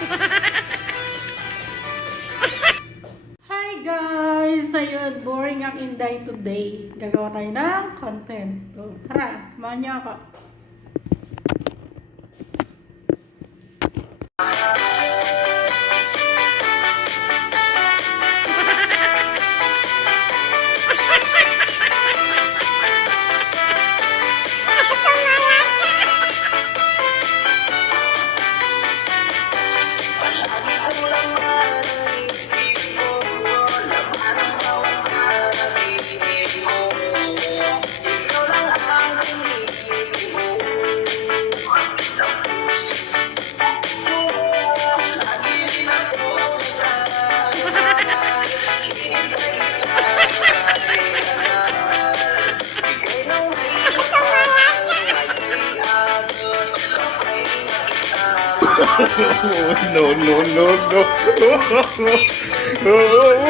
Hi guys! Ayun, boring ang Inday today. Gagawa tayo ng content. So, tara, samahan niyo ako. No, no, no, no.